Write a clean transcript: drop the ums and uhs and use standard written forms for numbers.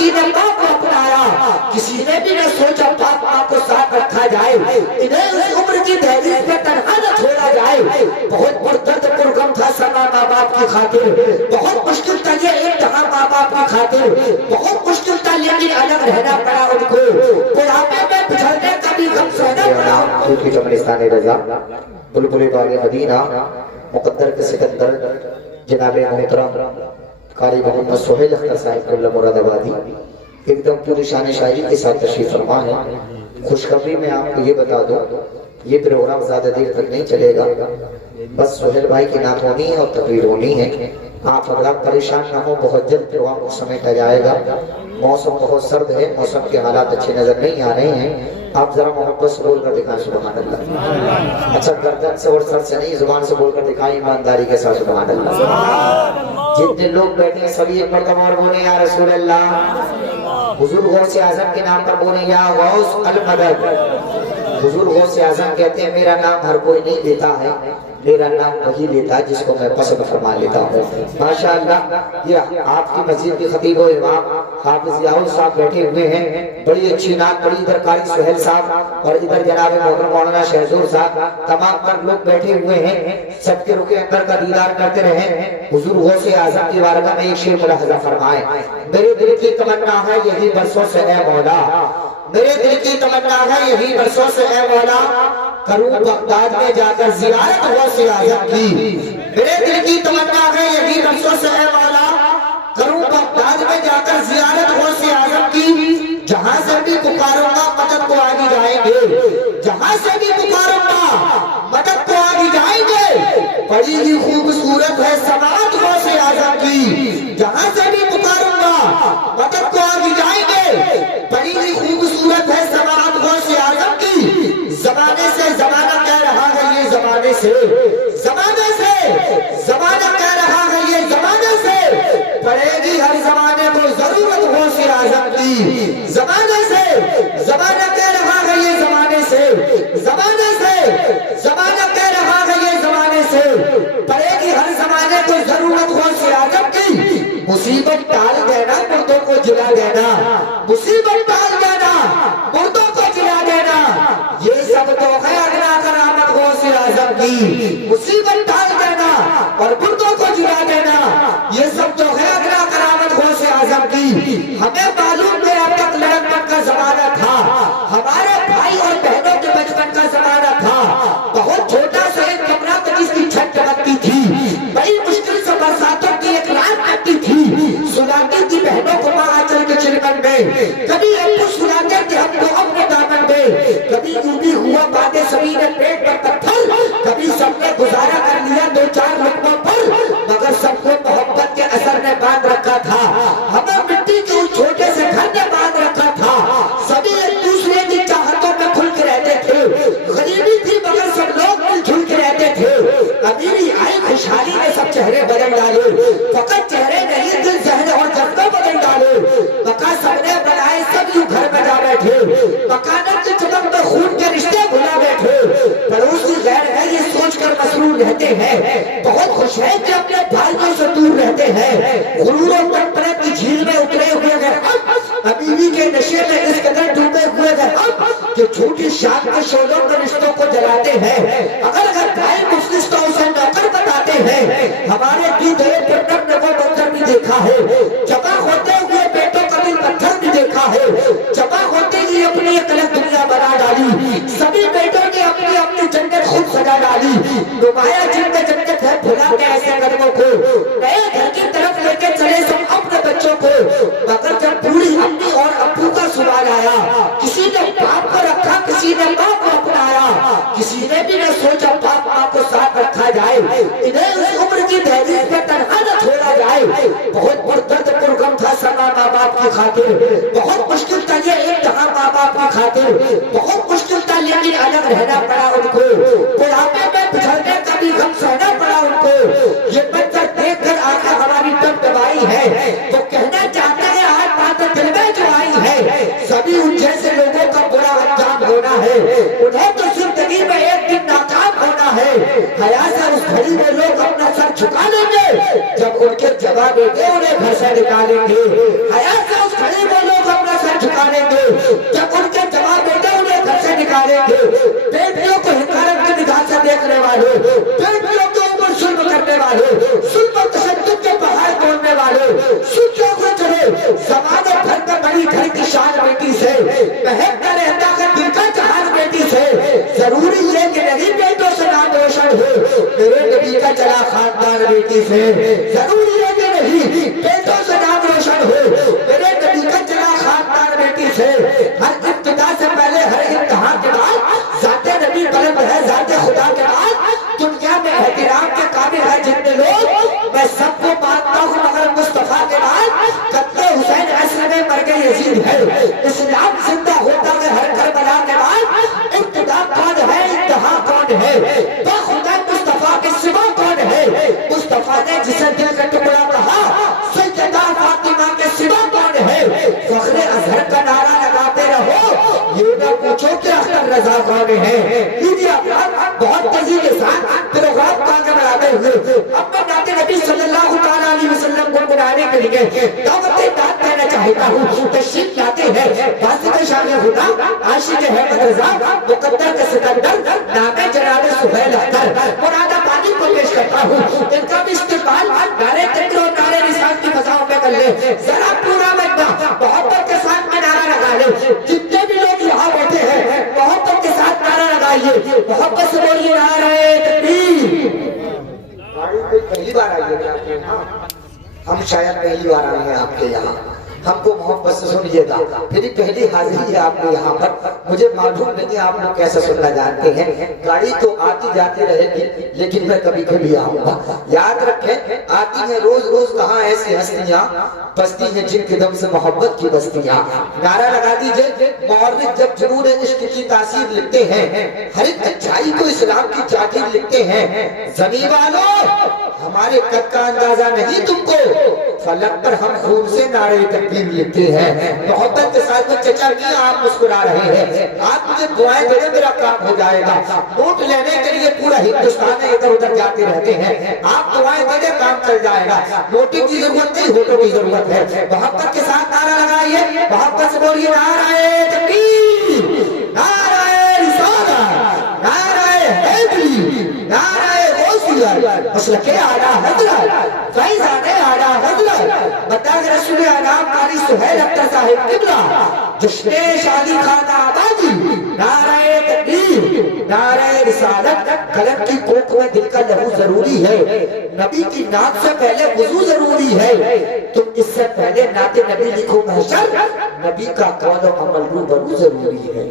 किसी ने माँ को अपनाया, किसी ने भी न सोचा बाप माँ को साथ रखा जाए, इन्हें उस उम्र की दहलीज पे तन्हा न छोड़ा जाए। बहुत पुरदर्द पुरगम था समा माँ बाप की खातिर, बहुत मुश्किल था ये इम्तिहान माँ बाप की खातिर, बहुत मुश्किल था लेकिन अलग रहना पड़ा उनको, बुढ़ापे में बिछड़ने का भी गम सहना पड़ा उनको। कब्रिस्तान रजा बुलबुल बाग मदीना मुकद्दर के सिकंदर जनाब मोहतरम कारी मोहम्मद सोहेल अख्तर साहिब मुरादाबादी एकदम पूरी शान शायरी के साथ तशरीफ फरमा है। खुशखबरी में आपको ये बता दो, ये प्रोग्राम ज्यादा देर तक नहीं चलेगा, बस सोहेल भाई की नात होनी है और तकरीर होनी है। आप अगर परेशान ना हो, बहुत जल्द प्रोग्राम को समेटा जाएगा। मौसम बहुत सर्द है, मौसम के हालात अच्छे नजर नहीं आ रहे हैं। आप जरा मोहब्बत से बोलकर दिखाएं सुभान अल्लाह। अच्छा, गर्दन से और सर से नहीं, जुबान से बोलकर दिखाएं ईमानदारी के साथ सुभान अल्लाह। जितने लोग बैठे हैं सभी एक मरतबा और बोले या रसूल अल्लाह। हुजूर गौस आजम के नाम पर बोले या गौस अल मदद। हुजूर गौस आजम कहते हैं मेरा नाम हर कोई नहीं लेता है, मेरा नाम वही लेता है जिसको मैं पसंद फरमा लेता हूँ। माशाअल्लाह, ये आपकी मस्जिद के खतीब व इमाम हाफिज याऊद साहब बैठे हुए हैं, बड़ी अच्छी नात पढ़ी। इधर कारी सुहेल साहब और इधर जनाब मोहतरम मौलाना शहजूर साहब, तमाम पर लोग बैठे हुए हैं। सबके रुके अंदर का दीदार करते रहे। हुजूर गौसे आजम की बारगाह में एक शेर मुलाहजा फरमाए, मेरे दिल की तमन्ना है यही बरसों से ए मौला, मेरे दिल की तमन्ना है यही बरसों से ए मौला, करूं बगदाद में जाकर ज़ियारत गौसे आज़म की। मेरे दिल की तमन्ना है यही बरसों से ए मौला, करूं बगदाद में जाकर ज़ियारत गौसे आज़म की। जहां से भी पुकारूंगा मदद को आगे जाएंगे, जहां से भी पुकारूंगा मदद को आगे जाएंगे। बड़ी ही खूबसूरत है समात गौसे आज़म की, जहां से भी पुकारूंगा मदद को आगे जाएंगे। बड़ी ही खूबसूरत है समात गौसे आज़म की। जमाने से जमाना कह रहा है ये जमाने से, जमाने से जमाना कह रहा है ये जमाने से, पड़ेगी हर जमाने को जरूरत गौसे आज़म की। जमाने से जमाना कह रहा है ये जमाने से, जमाने से जमाना कह रहा है ये जमाने से, पड़ेगी हर जमाने को जरूरत गौसे आज़म की। मुसीबत टाल देना मुर्दों को जिला देना, मुसीबत टाल देना मुर्दों को जिला देना, ये सब तो है अगला करामत गौसे आज़म की। मुसीबत टाल देना और मुर्दों को जिला देना, ये सब तो है अगला करामत गौसे आज़म की। हमें मालूम है अब तक लड़कपन का जमाना था, हमारे भाई और बहनों के बचपन का जमाना था। बहुत छोटा सा एक कमरा था जिसकी छत चमकती थी, बड़ी मुश्किल से बरसातों की एक रात कटती थी। सुलाती थी बहनों को माँ आंचल के चिलमन में, कभी अब्बू सुलाते थे हमको अपने दामन में। कभी यूं भी हुआ बातें सभी ने पेट पर पत्थर, कभी सबने गुजारा कर लिया दो चार लुकमों पर, मगर सबको मोहब्बत के असर ने बांध रखा था। हमें मिट्टी के उस छोटे से घर ने बांध रखा था। सभी एक दूसरे की चाहतों में खुल के रहते थे। गरीबी थी मगर सब लोग मिलजुल के रहते थे। अमीरी आई खुशहाली ने सब चेहरे बदल डाले, फकत चेहरे नहीं दिल जहन और जज्बे बदल डाले। मकान सबने बनाए सब यूं घर में जा बैठे, मकानों की चमक में खून के रिश्ते भुला बैठे। पड़ोसी गैर है ये सोचकर मसरूर रहते हैं, बहुत खुश है कि अपने भाइयों से दूर रहते हैं। गुरूर और तनपरे की झील में उतरे हुए अगर अमीरी के नशे में इस कदर डूबे हुए अगर कि झूठी शान के शोलों में रिश्तों को जलाते हैं। अगर भाई मुफ्लिस तो उसे नौकर बताते हैं। हमारे दीदे पुरनम ने वो मंजर भी देखा है, जमा होते हुए बेटों का दिल पत्थर भी देखा है। जमा होते ही अपनी एक अलग दुनिया बना डाली, सभी बेटों ने अपनी अपनी जन्नत खुद सजा डाली। नुमाया जिनमें जन्नत है भुला के ऐसे कदमों को, नए घर की तरफ लेके चले सब अपने बच्चों को। मगर जब पूरी अम्मी और अब्बू का सवाल आया, किसी ने बाप को रखा किसी ने माँ को अपनाया, किसी ने भी न सोचा बाप माँ को साथ रखा जाए, इन्हें उस उम्र की दहलीज पे तन्हा न छोड़ा जाए। बहुत पुरदर्द पुरगम था समा माँ बाप की खातिर, बहुत मुश्किल था ये इम्तिहान माँ बाप की खातिर, बहुत मुश्किल था लेकिन अलग रहना पड़ा उनको। बुढ़ापे में बिछड़ने का भी गम सहना पड़ा उनको। ये मंजर देख कर आंखें हमारी दम दबाई है, वो कहना चाहते हैं आज बात दिल में जो आई है। सभी उन जैसे लोगों का बुरा अंजाम होना है, उन्हें तो जिंदगी में एक दिन नाकाम होना है। हया से उस घड़ी में लोग अपना सर झुका लेंगे जब उनके जवाब देंगे उन्हें घर से निकालेंगे। हया से उस घड़ी में زمانے بھر میں بڑی گھر کی شان بیٹی سے، مہکتا رہتا ہے دل کا جہان بیٹی سے، ضروری یہ کہ نہیں بیٹوں سے نام روشن ہو میرے نبی کا چلا خاندان بیٹی سے، ضروری ہے کہ نہیں بیٹوں سے نام روشن ہو میرے نبی کا چلا خاندان بیٹی سے، ہر ابتدا سے پہلے ہر امتحان کے بعد ذات نبی بلند ہے، ذات خدا کے بعد دنیا میں احترام کے قابل ہے جتنے لوگ، میں سب کو مانتا ہوں مگر مصطفیٰ کے بعد قتل حسین عصر میں مرگ یزید ہے، اسلام زندہ ہوتا ہے ہر کربلا کے بعد، ابتدا کون ہے انتہا کون ہے، خدا مصطفیٰ کے سوا کون ہے، مصطفیٰ نے جسے دل کا ٹکڑا کہا سیدہ فاطمہ کے سوا کون ہے، فخر ازہر کا نعرہ لگاتے رہو یہ نہ پوچھو کہ اختر رضا کون ہے، لیجیے آپ بہت تیزی کے ساتھ پروگرام کو آگے بڑھاتے ہوئے اب میں نعت نبی صلی اللہ تعالیٰ علیہ وسلم کو بنانے کے لیے دعوت داد دینا چاہتا ہوں، تشریف لاتے ہیں باسط شان خدا عاشق احمد رضا مقدر کے سکندر نام جناب سہیل اختر مراد آبادی کو پیش کرتا ہوں، ان کا بھی استقبال نعرے تکبیر اور نعرے رسالت کی فضاؤں میں کر لے، ذرا پورا مجمع محبت کے ساتھ میں نعرہ لگا لے، جتنے بھی لوگ یہاں بیٹھے ہیں محبت کے ساتھ نعرہ لگائیے، محبت سے بولیے نعرہ تکبیر۔ گاڑی پہلی بار آئیے گا آپ کے یہاں، ہم شاید پہلی بار آئے ہیں آپ کے یہاں، ہم کو محبت سے سنیے گا، میری پہلی حاضری ہے آپ کو یہاں پر، مجھے معلوم نہیں آپ لوگ کیسے سننا جانتے ہیں، گاڑی تو آتی جاتی رہے گی لیکن میں کبھی کبھی آؤں گا، یاد رکھیں آتی ہیں روز روز کہاں ایسی ہستیاں بستی ہیں جن کے دم سے محبت کی بستیاں، نعرہ لگا دیجئے، مورخ جب جنون عشق کی تاثیر لکھتے ہیں ہر ایک اچھائی کو اسلام کی جاگیر لکھتے ہیں، زمین والوں ہمارے قد کا اندازہ نہیں تم کو، فلک پر ہم خون سے نعرے تکبیر لکھتے ہیں، محبت کے ساتھ میں چچا کی آپ مسکرا رہے ہیں، آپ مجھے دعائیں دے دیں میرا کام ہو جائے گا، نوٹ لینے کے لیے پورا ہندوستان میں ادھر ادھر جاتے رہتے ہیں، آپ دعائیں دے دیں کام چل جائے گا، نوٹنگ کی ضرورت نہیں ہوٹوں کی ضرورت ہے، محبت کے ساتھ نعرہ لگائیے، محبت سے بولیے نعرہ تکبیر، نعرہ رسالت، نعرہ حیدری، نعرہ مسلک اعلیٰ حضرت فیضان اعلیٰ حضرت بطاق رسول انعام قاری سہیل اختر صاحب قبلہ جشن شادی خانہ آبادی، نعرہ تکبیر، نعرہ رسالت، قلم کی کوکھ میں دل کا لہو ضروری ہے، نبی کی نعت سے پہلے وضو ضروری ہے، تم اس سے پہلے نعت نبی لکھو محشر، نبی کا قول و عمل روبرو ضروری ہے۔